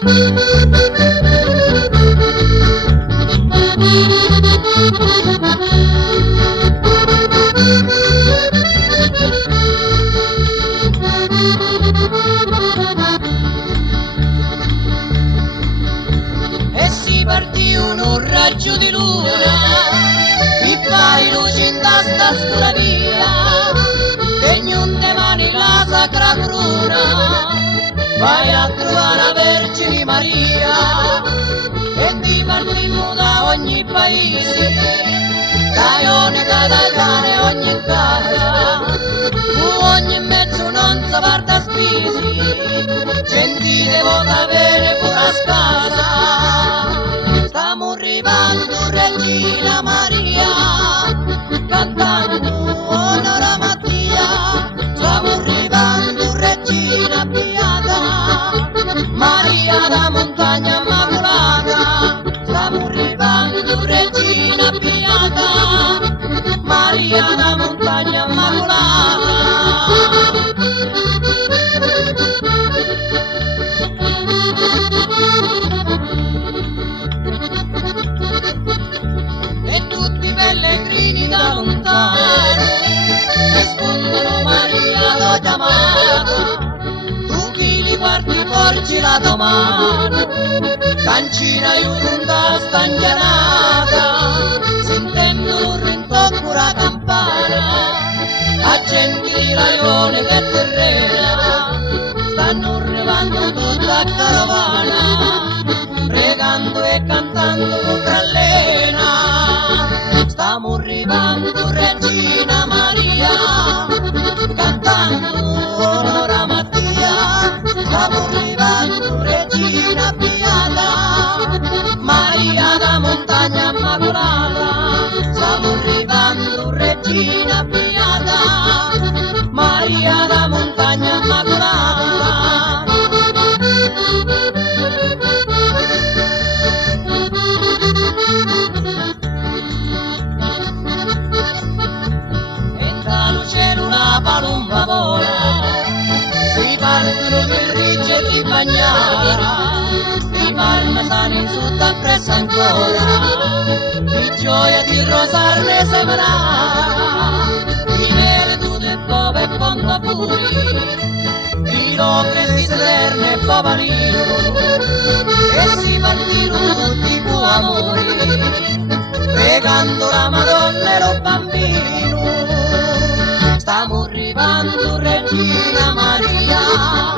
E si partì un raggio di luna, mi fai luce in sta scura via, e niente mani la sacra corona, vai a trovare la Vergine Maria, e ti partimmo da ogni paese, da Ione, da Cane, ogni casa, ogni mezzo non si parte a spisi, gentile vota bene pure a scasa. Stiamo arrivando Regina Maria, cantando onora Mattia, stiamo arrivando Regina Beata, Maria da montagna immacolata, stiamo arrivando Regina Beata, Maria da montagna immacolata. E tutti i pellegrini da lontano rispondono Maria l'ho chiamata, tu chi li guardi porgi la tua mano, cancina aiuta stanchianata, sentendo un rintocco la campana, a gentili raione che terrena, stanno arrivando tutta carovana, pregando e cantando con Crallena. Stiamo arrivando Regina Maria, cantando onora Mattia, stiamo arrivando Regina Beata, Maria da montagna immacolata, stiamo arrivando Regina Beata, Maria da montagna immacolata. Una palomba vola, si partono per rigge di bagnara, di parmesani sotto appresso ancora, di gioia di rosarne sembrà, di mele tutte pove e ponta puri, di locre di sederne e povalino, e si partirono tutti con amori, pregando la Madonna e lo bambino. Stiamo arrivando Regina Maria,